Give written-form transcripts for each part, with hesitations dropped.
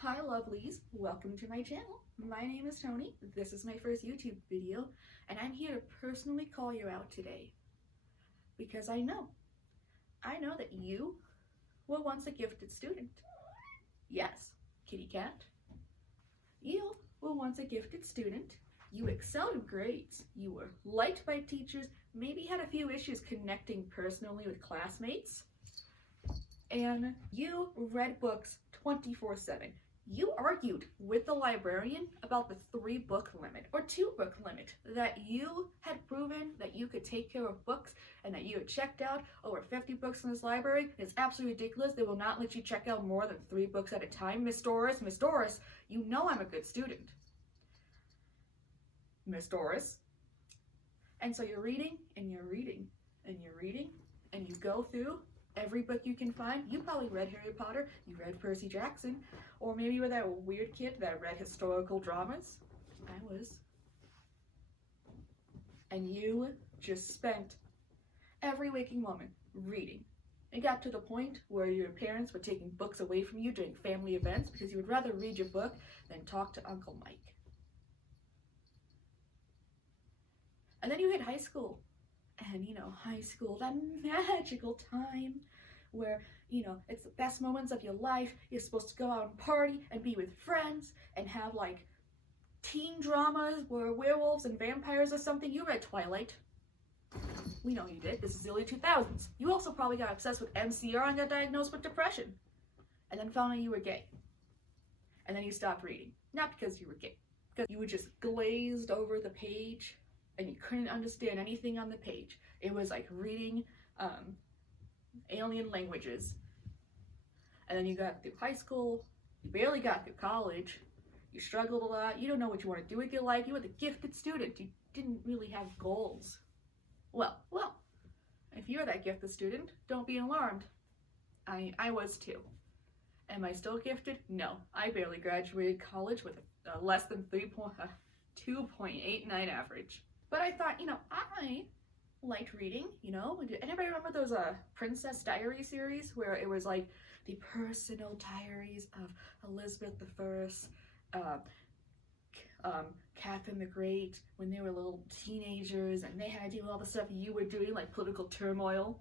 Hi lovelies, welcome to my channel. My name is Tony, this is my first YouTube video, and I'm here to personally call you out today. Because I know that you were once a gifted student. Yes, kitty cat. You were once a gifted student. You excelled in grades. You were liked by teachers, maybe had a few issues connecting personally with classmates. And you read books 24/7. You argued with the librarian about the 3-book limit or 2-book limit, that you had proven that you could take care of books and that you had checked out over 50 books in this library. It's absolutely ridiculous. They will not let you check out more than 3 books at a time. Miss Doris, you know I'm a good student. Miss Doris. And so you're reading and you're reading and you're reading and you go through every book you can find. You probably read Harry Potter, you read Percy Jackson, or maybe you were that weird kid that read historical dramas. I was. And you just spent every waking moment reading. It got to the point where your parents were taking books away from you during family events because you would rather read your book than talk to Uncle Mike. And then you hit high school. And high school, that magical time where, it's the best moments of your life. You're supposed to go out and party and be with friends and have like teen dramas where werewolves and vampires or something. You read Twilight. We know you did. This is the early 2000s. You also probably got obsessed with MCR and got diagnosed with depression. And then found out you were gay. And then you stopped reading. Not because you were gay, because you were just glazed over the page and you couldn't understand anything on the page. It was like reading alien languages. And then you got through high school, you barely got through college, you struggled a lot, you don't know what you want to do with your life, you were the gifted student, you didn't really have goals. Well, if you're that gifted student, don't be alarmed. I was too. Am I still gifted? No, I barely graduated college with a less than 2.89 average. But I thought, I liked reading, Anybody remember those Princess Diary series where it was like the personal diaries of Elizabeth I, Catherine the Great, when they were little teenagers and they had to do all the stuff you were doing, like political turmoil.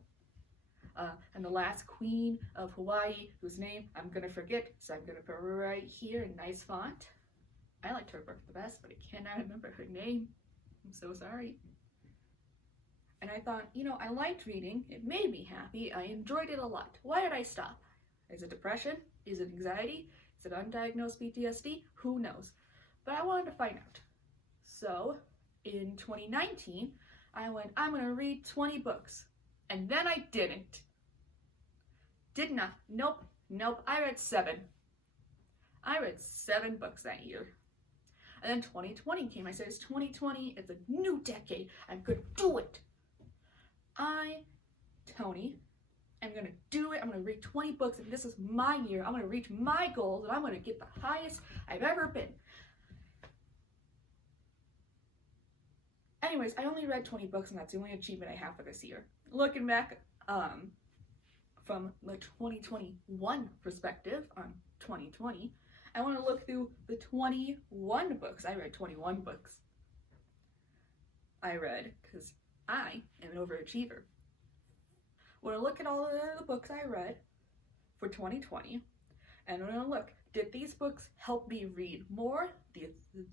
And the last queen of Hawaii, whose name I'm gonna forget, so I'm gonna put her right here in nice font. I liked her book the best, but I cannot remember her name. I'm so sorry. And I thought, I liked reading. It made me happy. I enjoyed it a lot. Why did I stop? Is it depression? Is it anxiety? Is it undiagnosed PTSD? Who knows? But I wanted to find out. So in 2019, I went, I'm going to read 20 books. And then I didn't. Did not. Nope. I read 7. I read 7 books that year. And then 2020 came. I said, it's 2020. It's a new decade. I'm going to do it. Tony, I'm going to do it. I'm going to read 20 books. And this is my year. I'm going to reach my goals. And I'm going to get the highest I've ever been. Anyways, I only read 20 books, and that's the only achievement I have for this year. Looking back from the 2021 perspective on 2020, I want to look through the 21 books. I read 21 books. I read because I am an overachiever. We're going to look at all the books I read for 2020, and we're going to look, did these books help me read more?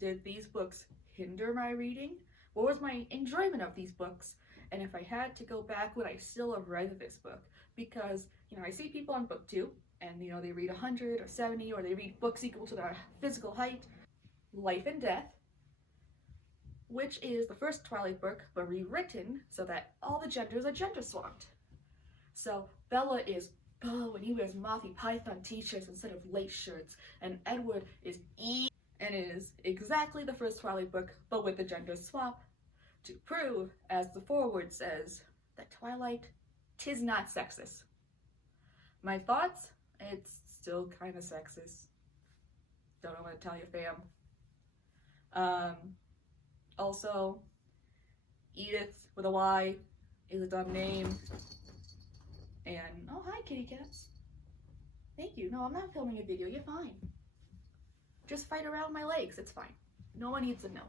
Did these books hinder my reading? What was my enjoyment of these books? And if I had to go back, would I still have read this book? Because, I see people on book 2, and, they read 100 or 70, or they read books equal to their physical height. Life and Death, which is the first Twilight book, but rewritten so that all the genders are gender swapped. So Bella is Bo, and he wears Monty Python t-shirts instead of lace shirts, and Edward is E, and it is exactly the first Twilight book, but with the gender swap, to prove, as the foreword says, that Twilight, 'tis not sexist. My thoughts? It's still kind of sexist. Don't know what to tell you, fam. Also, Edith with a Y, is a dumb name. And, oh, hi, kitty cats. Thank you. No, I'm not filming a video. You're fine. Just fight around my legs. It's fine. No one needs to know.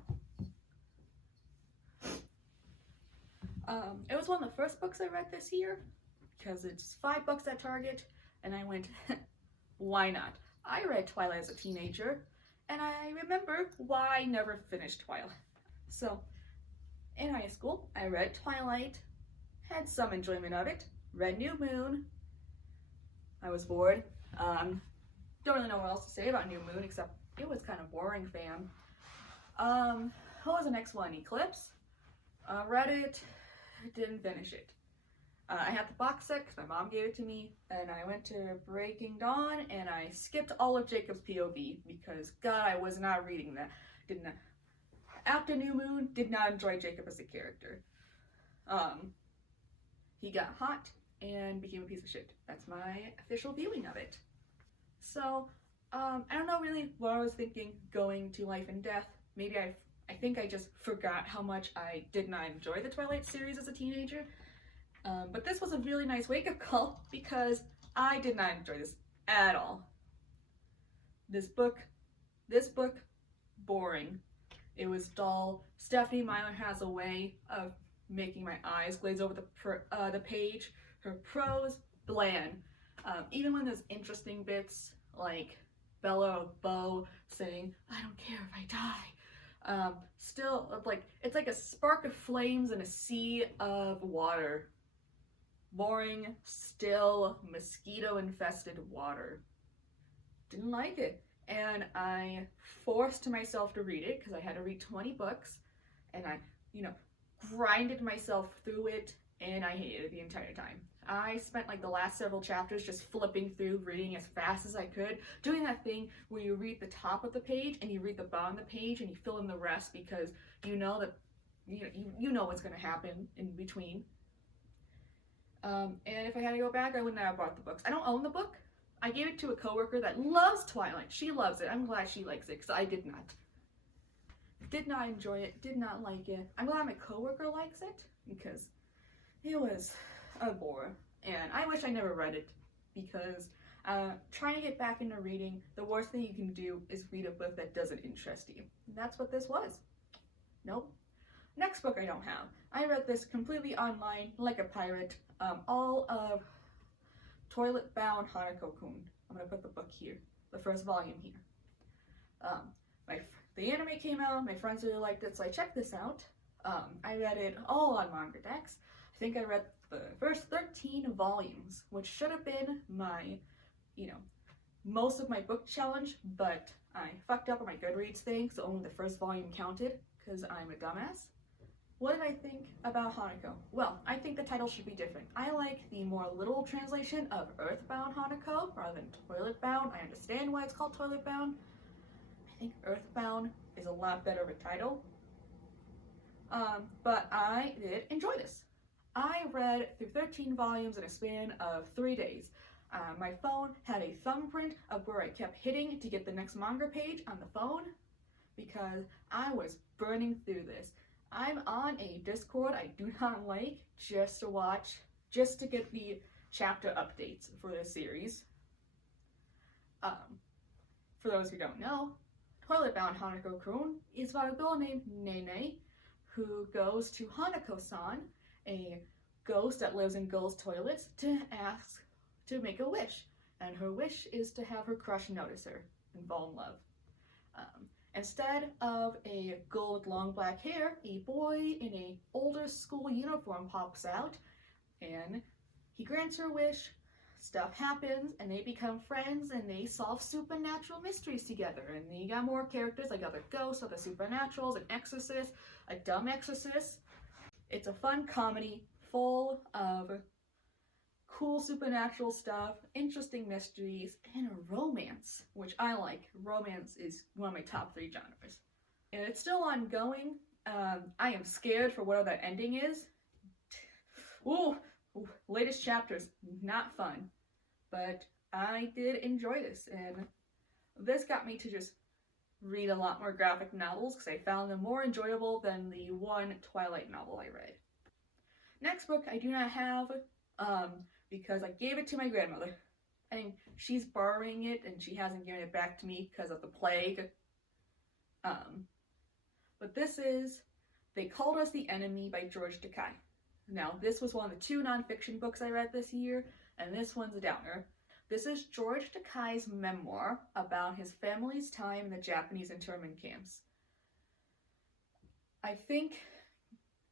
It was one of the first books I read this year because it's $5 at Target, and I went, why not? I read Twilight as a teenager, and I remember why I never finished Twilight. So, in high school, I read Twilight, had some enjoyment of it, read New Moon. I was bored. Don't really know what else to say about New Moon except it was kind of boring, fam. What was the next one? Eclipse. Read it, didn't finish it. I had the box set because my mom gave it to me, and I went to Breaking Dawn, and I skipped all of Jacob's POV because, God, I was not reading that. After New Moon, did not enjoy Jacob as a character. He got hot and became a piece of shit. That's my official viewing of it. So, I don't know really what I was thinking going to Life and Death. Maybe I think I just forgot how much I did not enjoy the Twilight series as a teenager. But this was a really nice wake-up call because I did not enjoy this at all. This book, boring. It was dull. Stephanie Meyer has a way of making my eyes glaze over the page. Her prose, bland. Even when there's interesting bits like Bella or Bo saying, "I don't care if I die." Still, like, it's like a spark of flames in a sea of water. Boring, still, mosquito-infested water. Didn't like it. And I forced myself to read it because I had to read 20 books. And I, grinded myself through it, and I hated it the entire time. I spent like the last several chapters just flipping through, reading as fast as I could, doing that thing where you read the top of the page and you read the bottom of the page and you fill in the rest because you know that you know what's going to happen in between. And if I had to go back, I would not have bought the books. I don't own the book. I gave it to a coworker that loves Twilight. She loves it. I'm glad she likes it because I did not. Did not enjoy it. Did not like it. I'm glad my coworker likes it because it was a bore. And I wish I never read it because trying to get back into reading, the worst thing you can do is read a book that doesn't interest you. And that's what this was. Nope. Next book I don't have. I read this completely online, like a pirate. All of Toilet Bound Hanako-kun. I'm gonna put the book here, the first volume here. The anime came out, my friends really liked it, so I checked this out. I read it all on Manga Dex. I think I read the first 13 volumes, which should have been my, most of my book challenge, but I fucked up on my Goodreads thing, so only the first volume counted, because I'm a dumbass. What did I think about Hanako? Well, I think the title should be different. I like the more literal translation of Earthbound Hanako rather than Toilet Bound. I understand why it's called Toilet Bound. I think Earthbound is a lot better of a title. But I did enjoy this. I read through 13 volumes in a span of 3 days. My phone had a thumbprint of where I kept hitting to get the next manga page on the phone because I was burning through this. I'm on a Discord I do not like just to get the chapter updates for this series. For those who don't know, Toilet Bound Hanako-kun is about a girl named Nene who goes to Hanako-san, a ghost that lives in girls' toilets, to ask to make a wish. And her wish is to have her crush notice her and fall in love. Instead of a girl with long black hair, a boy in an older school uniform pops out, and he grants her wish. Stuff happens, and they become friends, and they solve supernatural mysteries together. And you got more characters like other ghosts, other supernaturals, an exorcist, a dumb exorcist. It's a fun comedy full of cool supernatural stuff, interesting mysteries, and a romance, which I like. Romance is one of my top 3 genres. And it's still ongoing. I am scared for whatever that ending is. Ooh, latest chapters, not fun. But I did enjoy this, and this got me to just read a lot more graphic novels because I found them more enjoyable than the one Twilight novel I read. Next book I do not have, because I gave it to my grandmother. I think she's borrowing it and she hasn't given it back to me because of the plague. But this is They Called Us the Enemy by George Takei. Now, this was one of the 2 nonfiction books I read this year, and this one's a downer. This is George Takei's memoir about his family's time in the Japanese internment camps. I think,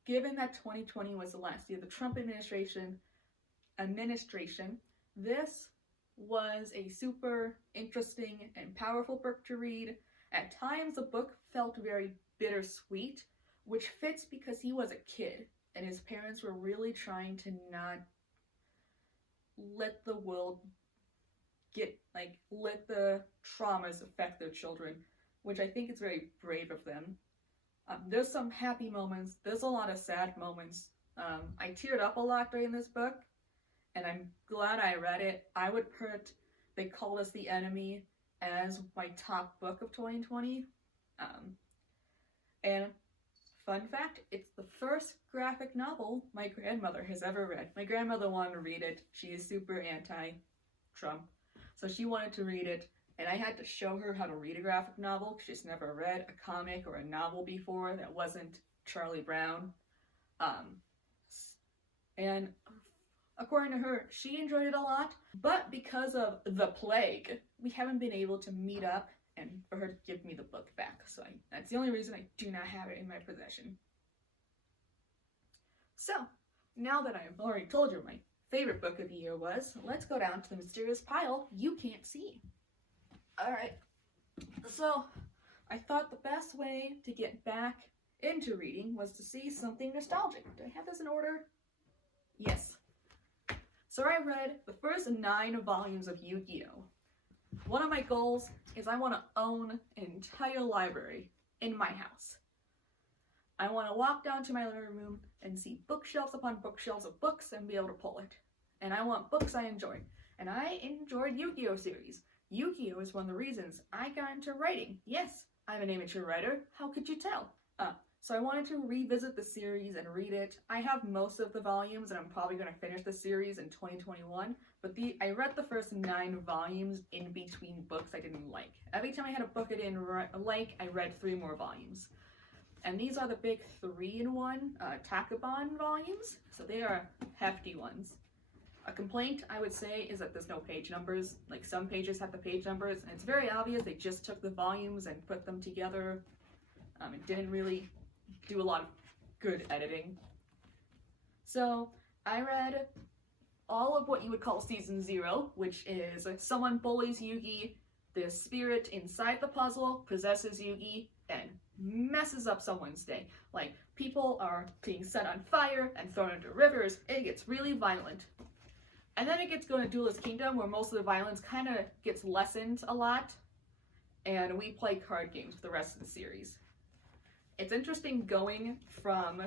given that 2020 was the last year of the Trump administration, this was a super interesting and powerful book to read. At times, the book felt very bittersweet, which fits because he was a kid and his parents were really trying to not let the world let the traumas affect their children, which I think is very brave of them. There's some happy moments, there's a lot of sad moments. I teared up a lot during this book, and I'm glad I read it. I would put They Called Us the Enemy as my top book of 2020. And fun fact, it's the first graphic novel my grandmother has ever read. My grandmother wanted to read it. She is super anti-Trump, so she wanted to read it, and I had to show her how to read a graphic novel because she's never read a comic or a novel before that wasn't Charlie Brown. And according to her, she enjoyed it a lot, but because of the plague, we haven't been able to meet up and for her to give me the book back. So that's the only reason I do not have it in my possession. So, now that I've already told you my favorite book of the year was, let's go down to the mysterious pile you can't see. Alright, so I thought the best way to get back into reading was to see something nostalgic. Do I have this in order? Yes. So I read the first 9 volumes of Yu-Gi-Oh! One of my goals is I want to own an entire library in my house. I want to walk down to my living room and see bookshelves upon bookshelves of books and be able to pull it. And I want books I enjoy. And I enjoyed Yu-Gi-Oh! Series. Yu-Gi-Oh! Is one of the reasons I got into writing. Yes, I'm an amateur writer. How could you tell? So I wanted to revisit the series and read it. I have most of the volumes, and I'm probably going to finish the series in 2021, but I read the first 9 volumes in between books I didn't like. Every time I had a book I didn't like, I read 3 more volumes. And these are the big 3-in-1 Takabon volumes, so they are hefty ones. A complaint, I would say, is that there's no page numbers. Like, some pages have the page numbers, and it's very obvious they just took the volumes and put them together. It didn't really do a lot of good editing. So I read all of what you would call Season 0, which is someone bullies Yugi, the spirit inside the puzzle possesses Yugi, and messes up someone's day. Like, people are being set on fire and thrown into rivers. It gets really violent. And then it gets going to Duelist Kingdom, where most of the violence kind of gets lessened a lot, and we play card games for the rest of the series. It's interesting going from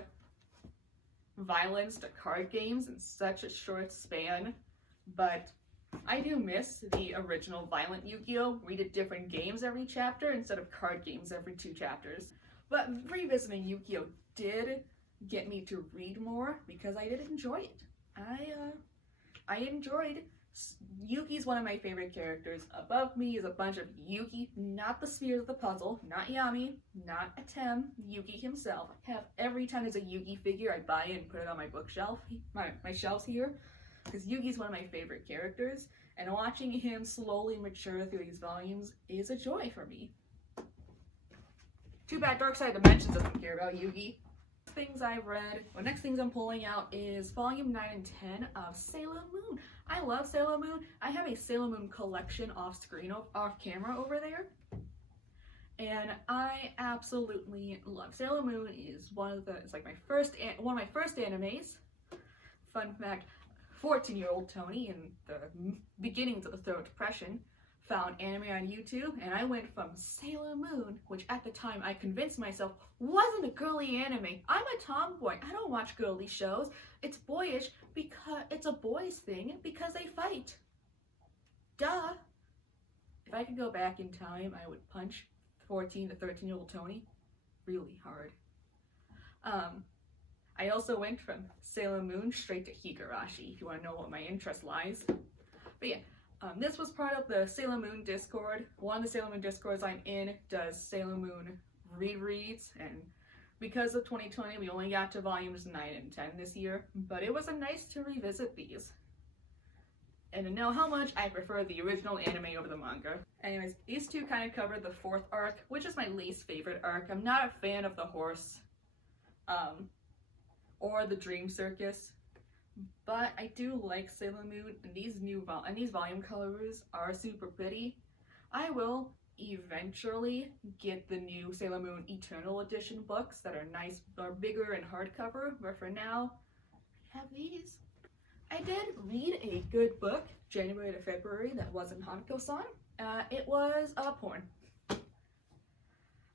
violence to card games in such a short span, but I do miss the original violent Yu-Gi-Oh! We did different games every chapter instead of card games every 2 chapters. But revisiting Yu-Gi-Oh! Did get me to read more because I did enjoy it. I enjoyed Yugi's one of my favorite characters. Above me is a bunch of Yugi, not the spheres of the puzzle, not Yami, not Atem, Yugi himself. I have every time there's a Yugi figure, I buy it and put it on my bookshelf, my shelves here, because Yugi's one of my favorite characters, and watching him slowly mature through these volumes is a joy for me. Too bad Dark Side Dimensions doesn't care about Yugi. Things I've read, next things I'm pulling out is volume 9 and 10 of Sailor Moon. I love Sailor Moon. I have a Sailor Moon collection off camera over there. And I absolutely love Sailor Moon. It's one of my first animes. Fun fact, 14-year-old Tony in the beginnings of the Third Depression found anime on YouTube, and I went from Sailor Moon, which at the time I convinced myself wasn't a girly anime. I'm a tomboy. I don't watch girly shows. It's boyish because it's a boys thing because they fight. Duh. If I could go back in time, I would punch 14 to 13-year-old Tony really hard. I also went from Sailor Moon straight to Higurashi, if you want to know what my interest lies. But yeah, this was part of the Sailor Moon Discord. One of the Sailor Moon Discords I'm in does Sailor Moon rereads, and because of 2020, we only got to volumes 9 and 10 this year, but it was nice to revisit these and to know how much I prefer the original anime over the manga. Anyways, these two kind of cover the 4th arc, which is my least favorite arc. I'm not a fan of the horse, or the Dream Circus, but I do like Sailor Moon, and these volume covers are super pretty. I will eventually get the new Sailor Moon Eternal Edition books that are nice, are bigger and hardcover, but for now, I have these. I did read a good book January to February that wasn't Hanako-san. It was porn.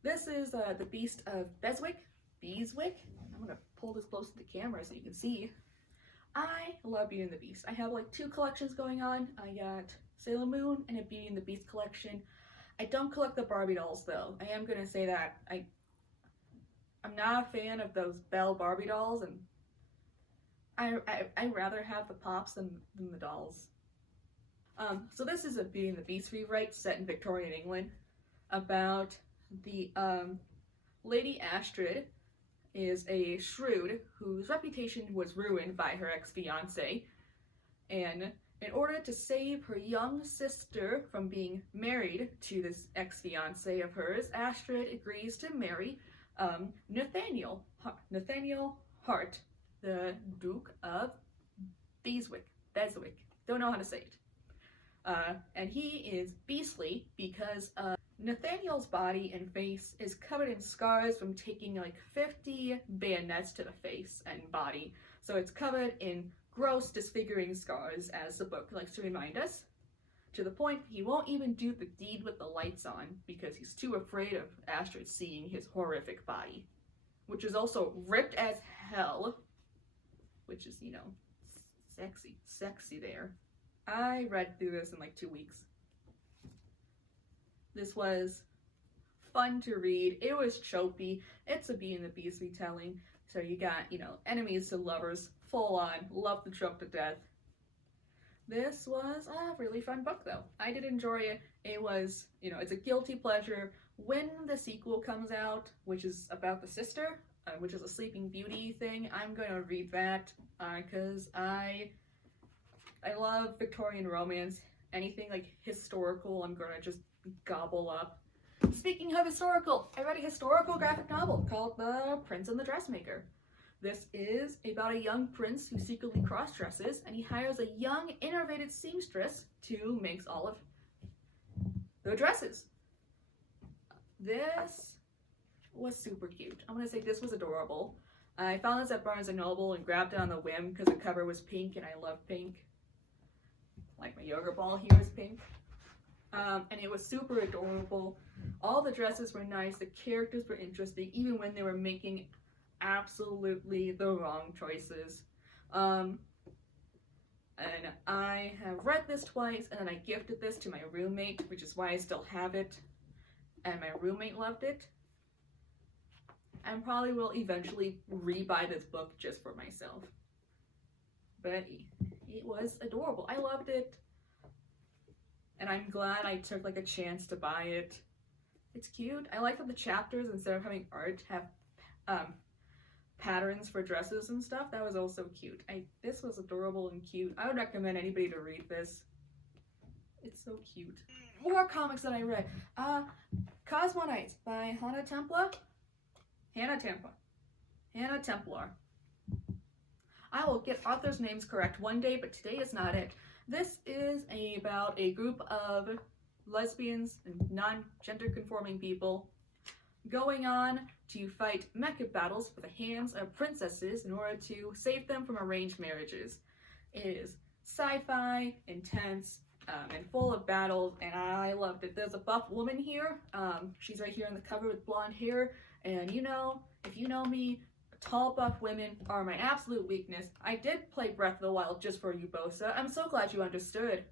This is The Beast of Beeswick. I'm gonna pull this close to the camera so you can see. I love Beauty and the Beast. I have like 2 collections going on. I got Sailor Moon and a Beauty and the Beast collection. I don't collect the Barbie dolls though. I am gonna say that. I'm not a fan of those Belle Barbie dolls, and I rather have the pops than the dolls. So this is a Beauty and the Beast rewrite set in Victorian England about the Lady Astrid is a shrew whose reputation was ruined by her ex-fiance, and in order to save her young sister from being married to this ex-fiance of hers, Astrid agrees to marry Nathaniel Hart, the Duke of Beswick. Don't know how to say it. And he is beastly because Nathaniel's body and face is covered in scars from taking like 50 bayonets to the face and body. So it's covered in gross, disfiguring scars, as the book likes to remind us, to the point he won't even do the deed with the lights on because he's too afraid of Astrid seeing his horrific body, which is also ripped as hell, which is, you know, sexy there. I read through this in like 2 weeks. This was fun to read. It was choppy. It's a Beauty and the Beast retelling. So you got, you know, enemies to lovers, full on, love the trope to death. This was a really fun book though. I did enjoy it. It was, you know, it's a guilty pleasure. When the sequel comes out, which is about the sister, which is a Sleeping Beauty thing, I'm going to read that because I love Victorian romance. Anything like historical, I'm going to just gobble up. Speaking of historical, I read a historical graphic novel called The Prince and the Dressmaker. This is about a young prince who secretly cross-dresses, and he hires a young, innovative seamstress to make all of the dresses. This was super cute. I'm gonna say this was adorable. I found this at Barnes & Noble and grabbed it on the whim because the cover was pink, and I love pink. Like my yogurt ball here is pink. And it was super adorable. All the dresses were nice, the characters were interesting, even when they were making absolutely the wrong choices. And I have read this twice, and then I gifted this to my roommate, which is why I still have it. And my roommate loved it. And probably will eventually re-buy this book just for myself. But it was adorable. I loved it. And I'm glad I took like a chance to buy it. It's cute. I like that the chapters, instead of having art, have patterns for dresses and stuff. That was also cute. This was adorable and cute. I would recommend anybody to read this. It's so cute. More comics that I read. Cosmo Knights by Hannah Templar. I will get authors' names correct one day, but today is not it. This is about a group of lesbians and non-gender conforming people going on to fight mecha battles with the hands of princesses in order to save them from arranged marriages. It is sci-fi, intense, and full of battles, and I loved it. There's a buff woman here. She's right here on the cover with blonde hair, and you know, if you know me, tall buff women are my absolute weakness. I did play Breath of the Wild just for you, Bosa. I'm so glad you understood.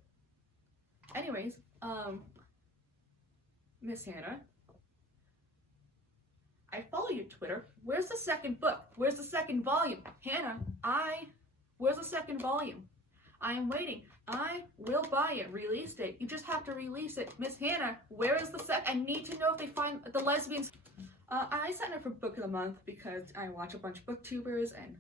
Anyways, Miss Hannah, I follow your Twitter. Where's the second book? Where's the second volume? Hannah, where's the second volume? I am waiting. I will buy it. Release date. You just have to release it. Miss Hannah, where is the I need to know if they find the lesbians. I signed up for Book of the Month because I watch a bunch of booktubers, and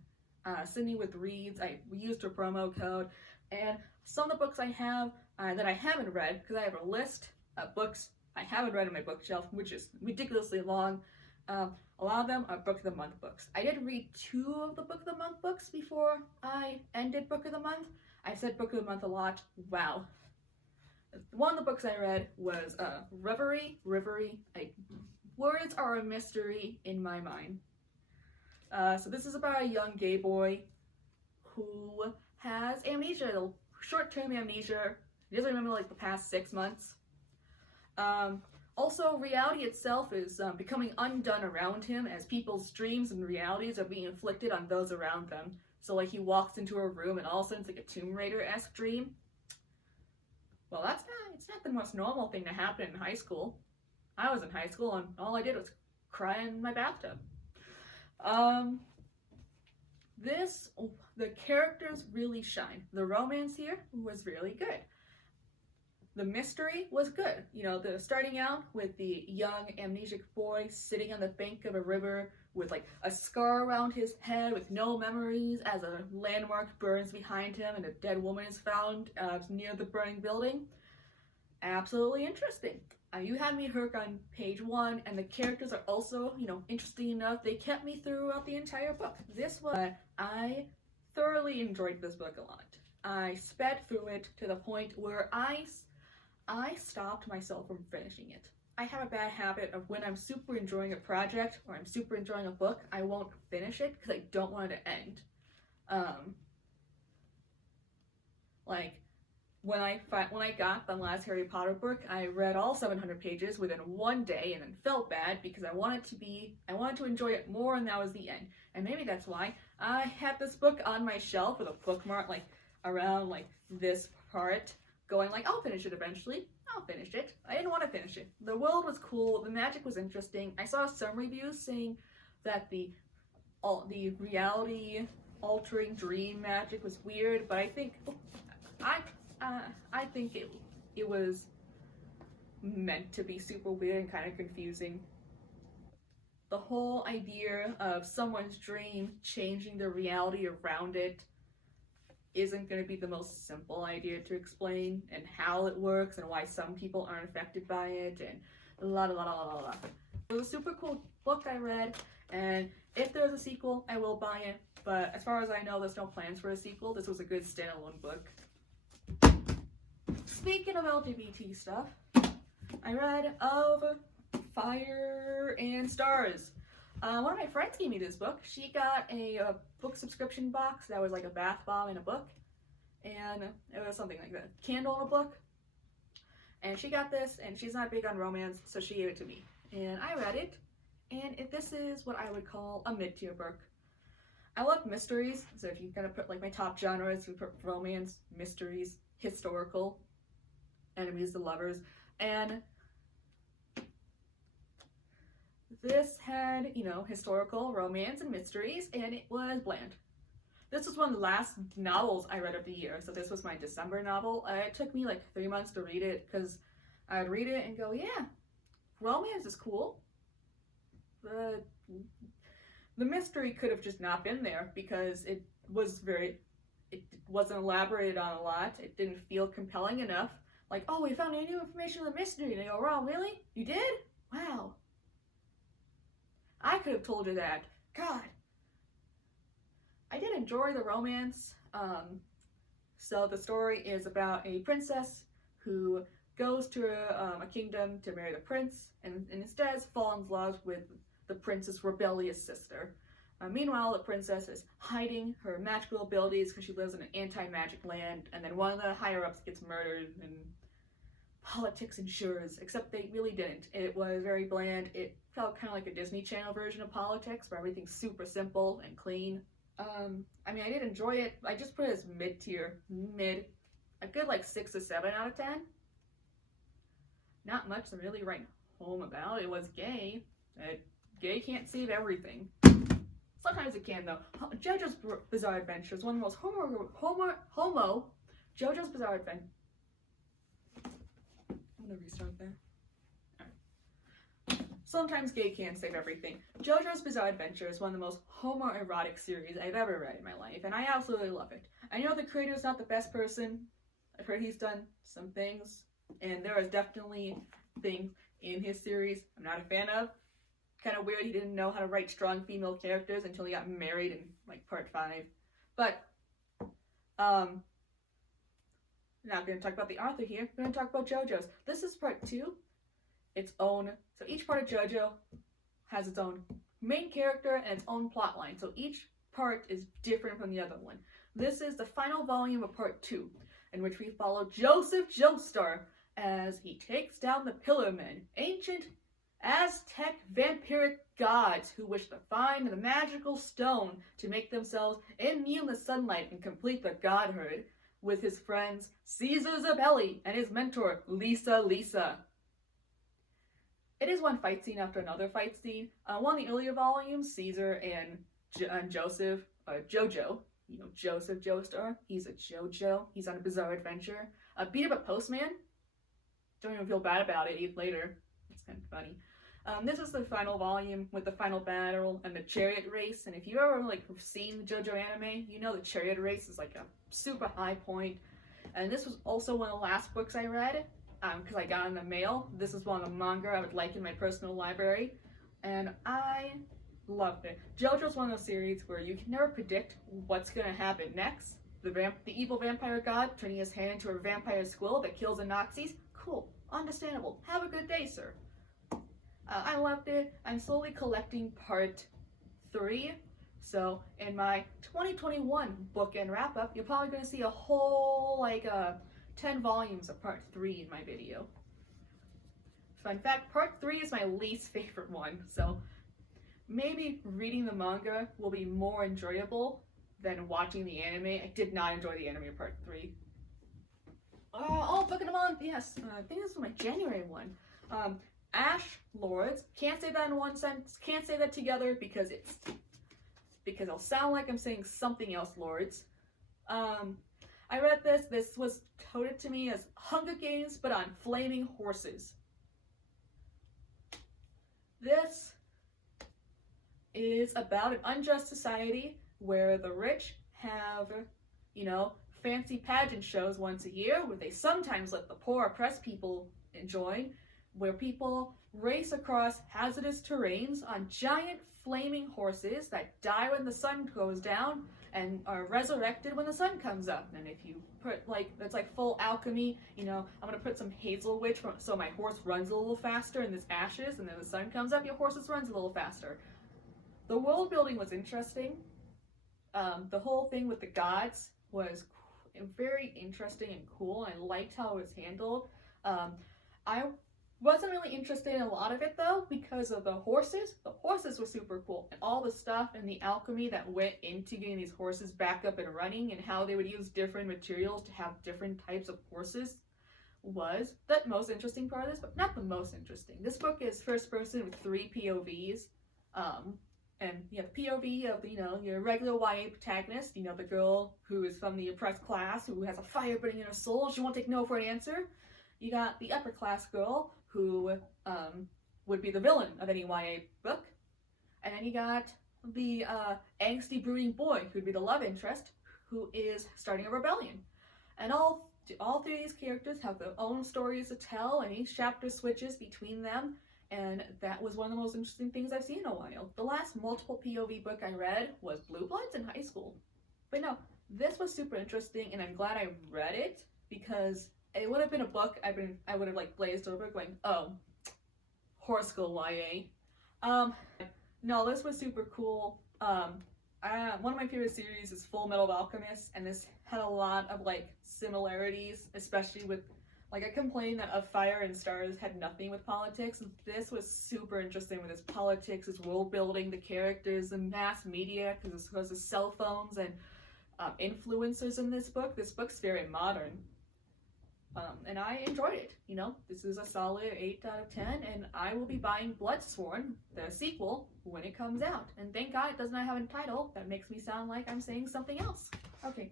Sydney with Reads, I used her promo code, and some of the books I have that I haven't read, because I have a list of books I haven't read on my bookshelf, which is ridiculously long. A lot of them are Book of the Month books. I did read 2 of the Book of the Month books before I ended Book of the Month. I said Book of the Month a lot. Wow. One of the books I read was Reverie. Words are a mystery in my mind. So this is about a young gay boy who has amnesia, short-term amnesia. He doesn't remember like the past 6 months. Also, reality itself is becoming undone around him as people's dreams and realities are being inflicted on those around them. So like he walks into a room and all of a sudden it's like a Tomb Raider-esque dream. Well, it's not the most normal thing to happen in high school. I was in high school and all I did was cry in my bathtub. The characters really shine. The romance here was really good. The mystery was good. You know, starting out with the young amnesic boy sitting on the bank of a river with like a scar around his head with no memories as a landmark burns behind him and a dead woman is found near the burning building. Absolutely interesting. You had me hooked on page 1, and the characters are also, interesting enough. They kept me throughout the entire book. I thoroughly enjoyed this book a lot. I sped through it to the point where I stopped myself from finishing it. I have a bad habit of when I'm super enjoying a project or I'm super enjoying a book, I won't finish it because I don't want it to end. When I got the last Harry Potter book, I read all 700 pages within one day and then felt bad because I wanted to enjoy it more, and that was the end. And maybe that's why I had this book on my shelf with a bookmark around this part, going I'll finish it eventually. I'll finish it. I didn't want to finish it. The world was cool. The magic was interesting. I saw some reviews saying that the reality altering dream magic was weird, but I think it was meant to be super weird and kind of confusing. The whole idea of someone's dream changing the reality around it isn't going to be the most simple idea to explain, and how it works and why some people aren't affected by it, and la la la la la la. It was a super cool book I read, and if there's a sequel, I will buy it, but as far as I know, there's no plans for a sequel. This was a good standalone book. Speaking of LGBT stuff, I read Of Fire and Stars. One of my friends gave me this book. She got a book subscription box that was like a bath bomb in a book, and it was something like that, candle in a book. And she got this, and she's not big on romance, so she gave it to me. And I read it, and this is what I would call a mid-tier book. I love mysteries, so if you're gonna put my top genres, you put romance, mysteries, historical, enemies to lovers, and this had, historical, romance, and mysteries, and it was bland. This was one of the last novels I read of the year, so this was my December novel. It took me 3 months to read it, because I would read it and go, yeah, romance is cool. The mystery could have just not been there, because it wasn't elaborated on a lot. It didn't feel compelling enough. Oh, we found any new information on the mystery. And they go, oh, really? You did? Wow. I could have told you that. God. I did enjoy the romance. So the story is about a princess who goes to a kingdom to marry the prince, and instead falls in love with the prince's rebellious sister. Meanwhile, the princess is hiding her magical abilities because she lives in an anti-magic land, and then one of the higher-ups gets murdered, and politics ensures, except they really didn't. It was very bland. It felt kind of like a Disney Channel version of politics, where everything's super simple and clean. I did enjoy it. I just put it as mid-tier, a good 6 or 7 out of 10. Not much to really write home about. It was gay. It Gay can't save everything. Sometimes it can, though. JoJo's Bizarre Adventure is one of the most JoJo's Bizarre Adventure. I'm gonna restart there. Alright. Sometimes gay can't save everything. JoJo's Bizarre Adventure is one of the most homoerotic series I've ever read in my life, and I absolutely love it. I know the creator's not the best person. I've heard he's done some things, and there is definitely things in his series I'm not a fan of. Kind of weird he didn't know how to write strong female characters until he got married in like part 5. But not going to talk about the author here. We're going to talk about JoJo's. This is part 2. Its own. So each part of JoJo has its own main character and its own plot line. So each part is different from the other one. This is the final volume of part 2, in which we follow Joseph Joestar as he takes down the Pillar Men, ancient Aztec vampiric gods who wish to find the magical stone to make themselves immune to sunlight and complete their godhood, with his friends Caesar Zabelli and his mentor Lisa. It is one fight scene after another fight scene. One of the earlier volumes, Caesar and Jojo, Joseph Joestar, he's a JoJo, he's on a bizarre adventure. Beat up a postman. Don't even feel bad about it even later. It's kind of funny. This is the final volume with the final battle and the chariot race. And if you've ever seen the JoJo anime, you know the chariot race is like a super high point. And this was also one of the last books I read because I got in the mail. This is one of the manga I would like in my personal library, and I loved it. JoJo's one of those series where you can never predict what's gonna happen next. The evil vampire god turning his hand into a vampire squirrel that kills the Nazis. Cool, understandable. Have a good day, sir. I loved it. I'm slowly collecting part 3. So in my 2021 bookend wrap-up, you're probably going to see a whole 10 volumes of part 3 in my video. Fun fact, part 3 is my least favorite one. So maybe reading the manga will be more enjoyable than watching the anime. I did not enjoy the anime part 3. Book of the month, yes. I think this is my January one. Ash Lords. Can't say that in one sentence. Can't say that together because it'll sound like I'm saying something else, Lords. I read this. This was touted to me as Hunger Games, but on flaming horses. This is about an unjust society where the rich have, fancy pageant shows once a year where they sometimes let the poor oppressed people join, where people race across hazardous terrains on giant flaming horses that die when the sun goes down and are resurrected when the sun comes up. And if you put that's full alchemy, I'm gonna put some hazel witch so my horse runs a little faster in this ashes, and then the sun comes up, your horse runs a little faster. The world building was interesting. The whole thing with the gods was very interesting and cool. I liked how it was handled. I wasn't really interested in a lot of it though because of the horses. The horses were super cool, and all the stuff and the alchemy that went into getting these horses back up and running, and how they would use different materials to have different types of horses was the most interesting part of this, but not the most interesting. This book is first person with 3 POVs. And you have the POV of, your regular YA protagonist, the girl who is from the oppressed class, who has a fire burning in her soul. She won't take no for an answer. You got the upper class girl, who would be the villain of any YA book. And then you got the angsty, brooding boy, who'd be the love interest, who is starting a rebellion. And all 3 of these characters have their own stories to tell, and each chapter switches between them. And that was one of the most interesting things I've seen in a while. The last multiple POV book I read was Blue Bloods in high school. But no, this was super interesting, and I'm glad I read it, because it would have been a book I would have blazed over going, oh, horror school YA. No, this was super cool. One of my favorite series is Full Metal Alchemist, and this had a lot of similarities, especially with I complained that Of Fire and Stars had nothing with politics. This was super interesting with its politics, its world building, the characters, the mass media, because of cell phones and influencers in this book. This book's very modern. And I enjoyed it. You know, this is a solid 8 out of 10, and I will be buying Bloodsworn, the sequel, when it comes out. And thank God it does not have a title that makes me sound like I'm saying something else. Okay,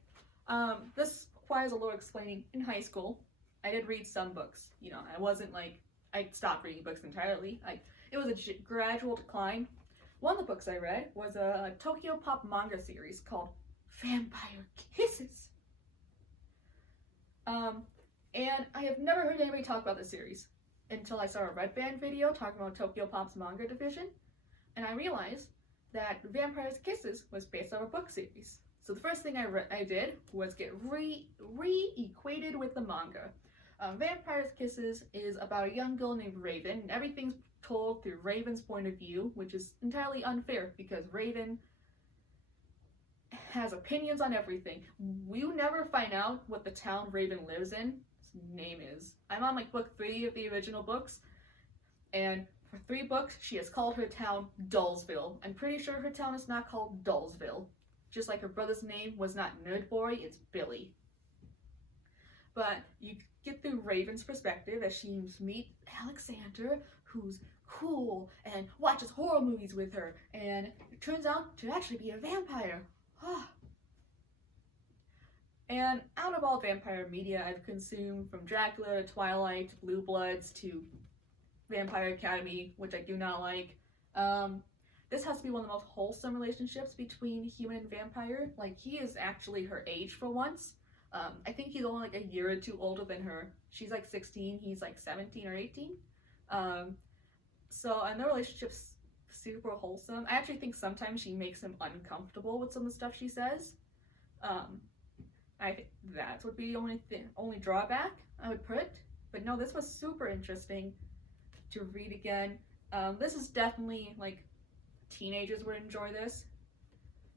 this requires a little explaining. In high school, I did read some books. You know, I wasn't like, I stopped reading books entirely. It was a gradual decline. One of the books I read was a Tokyo Pop manga series called Vampire Kisses. And I have never heard anybody talk about this series until I saw a Red Band video talking about Tokyo Pop's manga division, and I realized that Vampire Kisses was based on a book series. So the first thing I did was get re-equated with the manga. Vampire Kisses is about a young girl named Raven, and everything's told through Raven's point of view, which is entirely unfair because Raven has opinions on everything. We never find out what the town Raven lives in. His name is. I'm on like book 3 of the original books, and for 3 books she has called her town Dullsville. I'm pretty sure her town is not called Dullsville. Just like her brother's name was not Nerdboy, it's Billy. But you get through Raven's perspective as she meets Alexander, who's cool and watches horror movies with her, and it turns out to actually be a vampire. And out of all vampire media I've consumed, from Dracula to Twilight, Blue Bloods to Vampire Academy, which I do not like, this has to be one of the most wholesome relationships between human and vampire. Like, he is actually her age for once. I think he's only like a year or 2 older than her. She's like 16, he's like 17 or 18. And their relationship's super wholesome. I actually think sometimes she makes him uncomfortable with some of the stuff she says. I think that would be the only drawback I would put. But no, this was super interesting to read again. This is definitely like teenagers would enjoy this.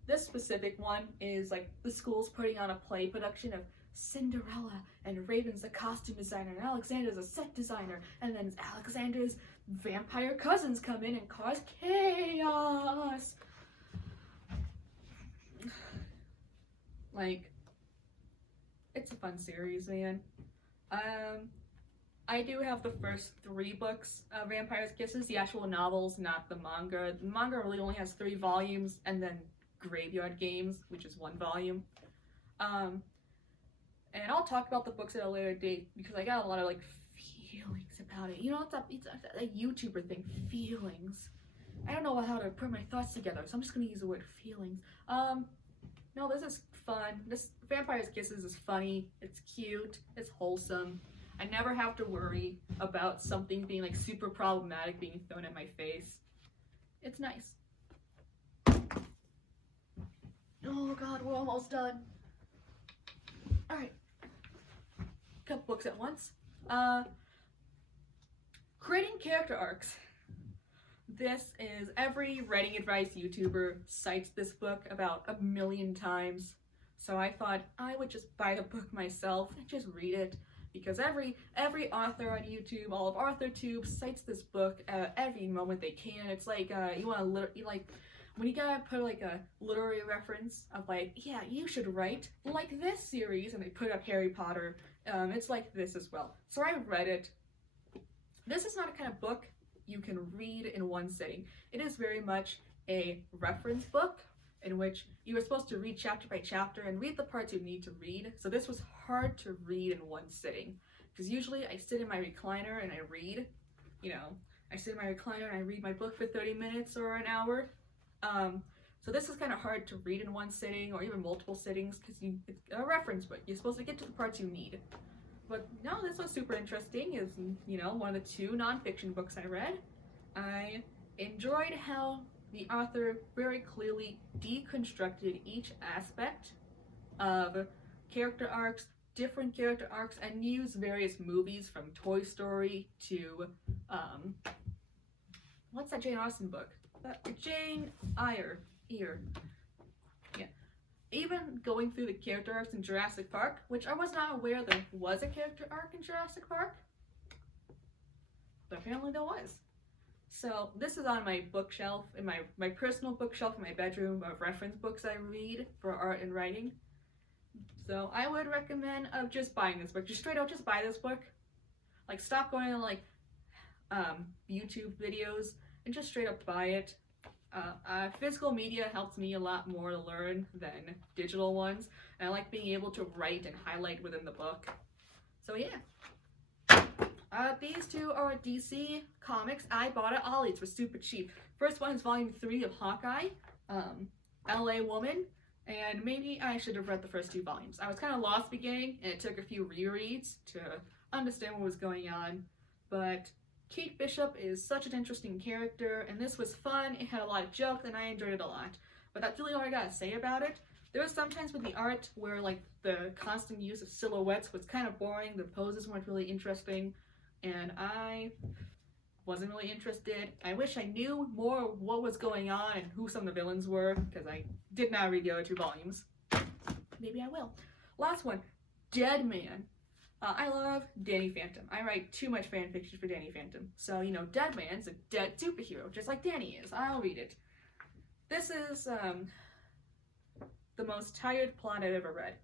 This specific one is like the school's putting on a play production of Cinderella, and Raven's a costume designer, and Alexander's a set designer, and then Alexander's vampire cousins come in and cause chaos. Like, it's a fun series, man. I do have the first 3 books of Vampire Kisses, the actual novels, not the manga. The manga really only has 3 volumes, and then Graveyard Games, which is 1 volume. And I'll talk about the books at a later date because I got a lot of like feelings about it. You know, it's a YouTuber thing, feelings. I don't know how to put my thoughts together, so I'm just gonna use the word feelings. No, this is fun. This Vampire Kisses is funny, it's cute, it's wholesome. I never have to worry about something being like super problematic being thrown at my face. It's nice. Oh god, we're almost done. Alright. Couple books at once. Creating character arcs. This is every writing advice YouTuber cites this book about 1,000,000 times. So I thought I would just buy the book myself and just read it. Because every author on YouTube, all of AuthorTube, cites this book every moment they can. It's like when you gotta put like a literary reference of like, yeah, you should write like this series, and they put up Harry Potter. It's like this as well. So I read it. This is not a kind of book you can read in one sitting. It is very much a reference book in which you are supposed to read chapter by chapter and read the parts you need to read. So this was hard to read in one sitting, because usually I sit in my recliner and I read, I sit in my recliner and I read my book for 30 minutes or an hour. So this is kind of hard to read in one sitting or even multiple sittings because it's a reference book. You're supposed to get to the parts you need. But no, this was super interesting. It's, one of the 2 nonfiction books I read. I enjoyed how the author very clearly deconstructed each aspect of character arcs, different character arcs, and used various movies from Toy Story to, what's that Jane Austen book? Jane Eyre. Yeah. Even going through the character arcs in Jurassic Park, which I was not aware there was a character arc in Jurassic Park, but apparently there was. So this is on my bookshelf, in my personal bookshelf in my bedroom of reference books I read for art and writing. So I would recommend just buying this book. Just straight out, just buy this book. Like, stop going on like YouTube videos and just straight up buy it. Physical media helps me a lot more to learn than digital ones, and I like being able to write and highlight within the book. So yeah. These two are DC comics. I bought at Ollie's for super cheap. First one is volume 3 of Hawkeye, LA Woman, and maybe I should have read the first 2 volumes. I was kind of lost beginning, and it took a few rereads to understand what was going on, but Kate Bishop is such an interesting character, and this was fun. It had a lot of jokes, and I enjoyed it a lot. But that's really all I gotta say about it. There was sometimes with the art where like the constant use of silhouettes was kind of boring, the poses weren't really interesting, and I wasn't really interested. I wish I knew more what was going on and who some of the villains were, because I did not read the other 2 volumes. Maybe I will. Last one, Dead Man. I love Danny Phantom. I write too much fan fiction for Danny Phantom. So, you know, Dead Man's a dead superhero, just like Danny is. I'll read it. This is the most tired plot I've ever read.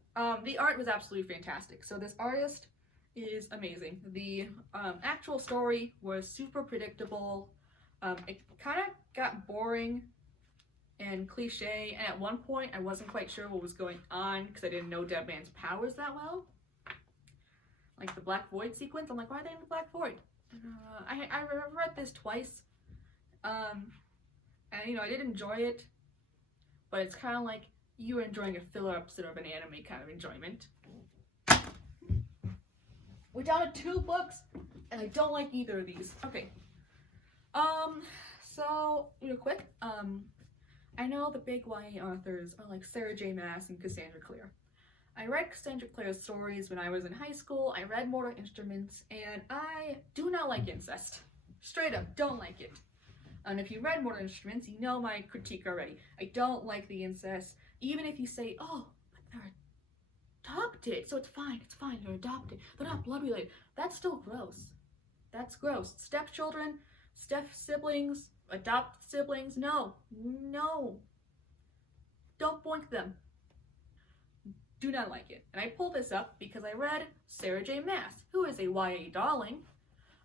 The art was absolutely fantastic. So this artist is amazing. The actual story was super predictable. It kind of got boring and cliche, and at one point I wasn't quite sure what was going on because I didn't know Dead Man's powers that well. Like the Black Void sequence, I'm like, why are they in the Black Void? I read this twice, and you know, I did enjoy it, but it's kind of like you were enjoying a filler episode of an anime kind of enjoyment. We're down to 2 books, and I don't like either of these. Okay. So real quick, I know the big YA authors are like Sarah J. Maas and Cassandra Clare. I read Cassandra Clare's stories when I was in high school. I read Mortal Instruments, and I do not like incest. Straight up, don't like it. And if you read Mortal Instruments, you know my critique already. I don't like the incest. Even if you say, oh, but they're adopted, so it's fine, they're adopted. They're not blood related. That's still gross. That's gross. Stepchildren, step-siblings, adopted siblings, no. Don't boink them. Do not like it. And I pulled this up because I read Sarah J. Maas, who is a YA darling.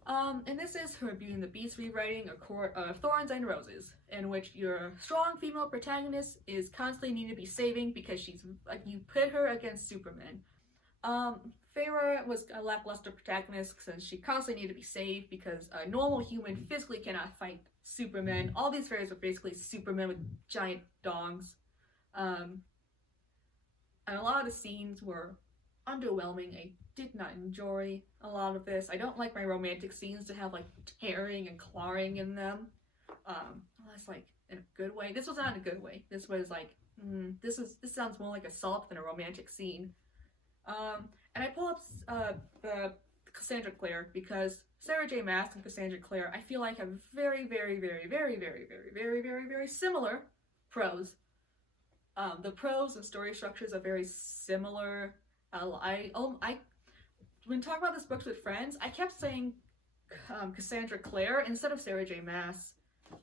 And this is her Beauty and the Beast rewriting A Court of Thorns and Roses, in which your strong female protagonist is constantly needing to be saving because she's like, you pit her against Superman. Feyre was a lackluster protagonist since she constantly needed to be saved because a normal human physically cannot fight Superman. All these fairies were basically Supermen with giant dongs. And a lot of the scenes were underwhelming. I did not enjoy a lot of this. I don't like my romantic scenes to have like tearing and clawing in them. Unless like in a good way. This was not in a good way. This was like, this sounds more like assault than a romantic scene. And I pull up the Cassandra Clare because Sarah J. Maas and Cassandra Clare, I feel like have very, very, very, very, very, very, very, very, very similar prose. The prose and story structures are very similar. When talking about this books with friends, I kept saying Cassandra Clare instead of Sarah J. Maas.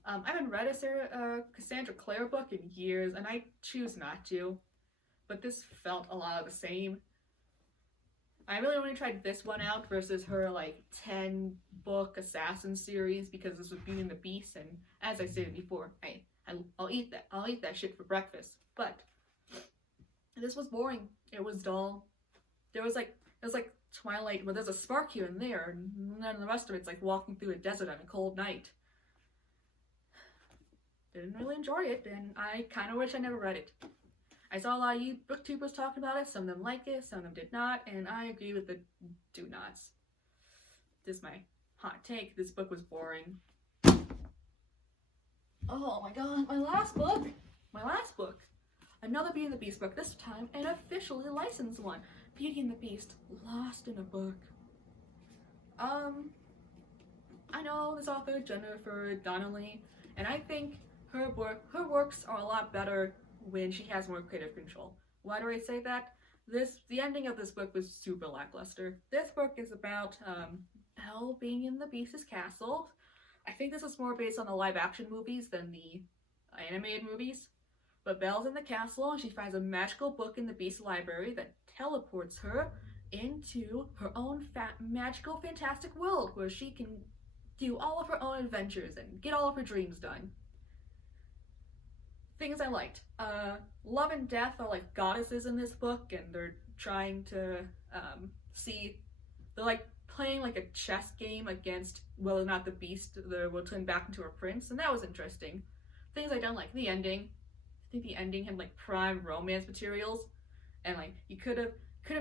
I haven't read a Cassandra Clare book in years, and I choose not to. But this felt a lot of the same. I really only tried this one out versus her like 10-book assassin series because this was Beauty and the Beast, and as I stated before, I'll eat that. I'll eat that shit for breakfast. But this was boring. It was dull. It was like Twilight, where there's a spark here and there, and then the rest of it's like walking through a desert on a cold night. Didn't really enjoy it, and I kind of wish I never read it. I saw a lot of you booktubers talking about it. Some of them like it, some of them did not, and I agree with the do-nots. This is my hot take. This book was boring. Oh my god, my last book! Another Beauty and the Beast book, this time an officially licensed one. Beauty and the Beast, Lost in a Book. I know this author, Jennifer Donnelly, and I think her works are a lot better when she has more creative control. Why do I say that? The ending of this book was super lackluster. This book is about Belle being in the Beast's castle. I think this is more based on the live-action movies than the animated movies. But Belle's in the castle and she finds a magical book in the Beast Library that teleports her into her own magical, fantastic world where she can do all of her own adventures and get all of her dreams done. Things I liked. Love and Death are like goddesses in this book, and they're trying to they're like playing like a chess game against whether or not the beast will turn back into a prince, and that was interesting. Things I don't like. The ending. I think the ending had like prime romance materials, and like you could have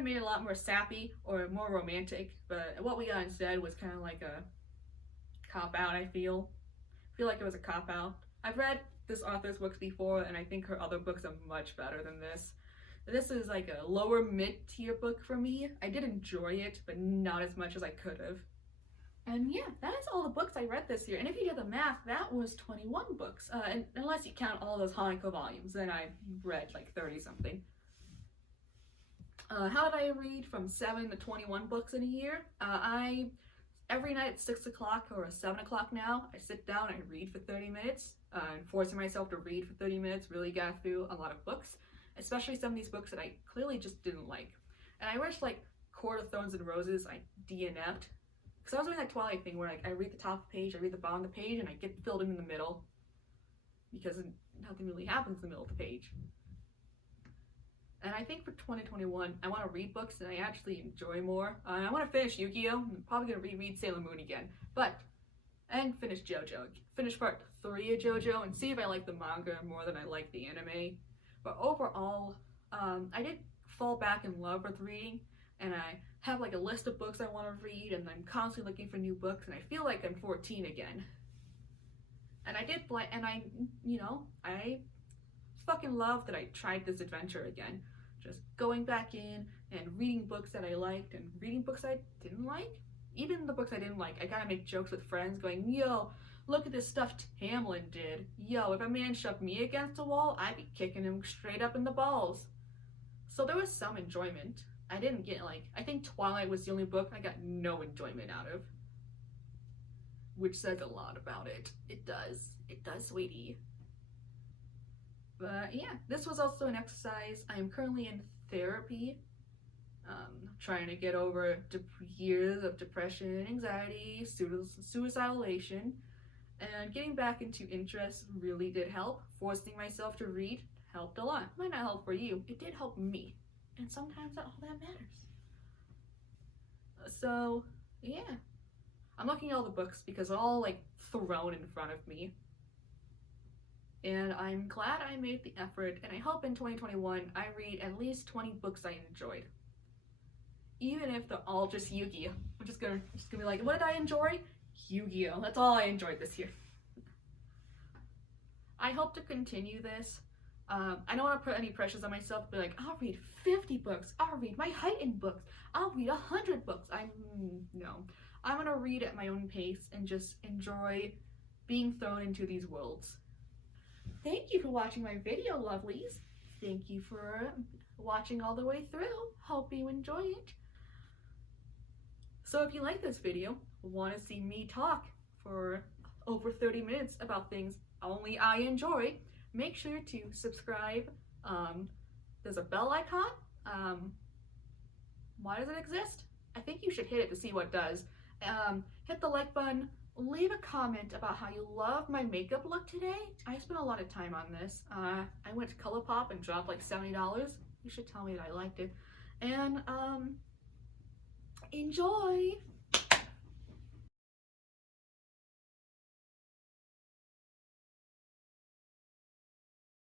made it a lot more sappy or more romantic, but what we got instead was kind of like a cop out. I feel like it was a cop out. I've read this author's books before, and I think her other books are much better than this. This is like a lower mid-tier book for me. I did enjoy it, but not as much as I could have. And yeah, that is all the books I read this year. And if you do the math, that was 21 books. And unless you count all those Hanukkah volumes, then I read like 30 something. How did I read from 7 to 21 books in a year? Every night at 6 o'clock or 7 o'clock now, I sit down and read for 30 minutes. And forcing myself to read for 30 minutes really got through a lot of books, especially some of these books that I clearly just didn't like. And I wish like Court of Thorns and Roses I DNF'd, because I was doing that Twilight thing where like I read the top of the page, I read the bottom of the page, and I get filled in the middle because nothing really happens in the middle of the page. And I think for 2021, I want to read books that I actually enjoy more. I want to finish Yu-Gi-Oh! I'm probably going to reread Sailor Moon again, and finish JoJo. Finish part 3 of JoJo and see if I like the manga more than I like the anime. But overall, I did fall back in love with reading, and I have like a list of books I want to read, and I'm constantly looking for new books, and I feel like I'm 14 again. And I fucking love that I tried this adventure again. Just going back in and reading books that I liked and reading books I didn't like. Even the books I didn't like, I gotta make jokes with friends going, yo, look at this stuff Tamlin did. Yo, if a man shoved me against a wall, I'd be kicking him straight up in the balls. So there was some enjoyment. I didn't get I think Twilight was the only book I got no enjoyment out of. Which says a lot about it. It does, sweetie. But yeah, this was also an exercise. I am currently in therapy, trying to get over years of depression, anxiety, suicidalation, and getting back into interest really did help. Forcing myself to read helped a lot. It might not help for you, it did help me, and sometimes that's all that matters. So yeah, I'm looking at all the books because they're all like thrown in front of me. And I'm glad I made the effort, and I hope in 2021 I read at least 20 books I enjoyed. Even if they're all just Yu-Gi-Oh! I'm just gonna be like, what did I enjoy? Yu-Gi-Oh! That's all I enjoyed this year. I hope to continue this. I don't want to put any pressures on myself to be like, I'll read 50 books, I'll read my heightened books, I'll read 100 books. No. I'm gonna read at my own pace and just enjoy being thrown into these worlds. Thank you for watching my video, lovelies. Thank you for watching all the way through. Hope you enjoy it. So if you like this video, want to see me talk for over 30 minutes about things only I enjoy, make sure to subscribe. There's a bell icon. Why does it exist? I think you should hit it to see what it does. Hit the like button. Leave a comment about how you love my makeup look today. I spent a lot of time on this. I went to ColourPop and dropped like $70. You should tell me that I liked it. And enjoy!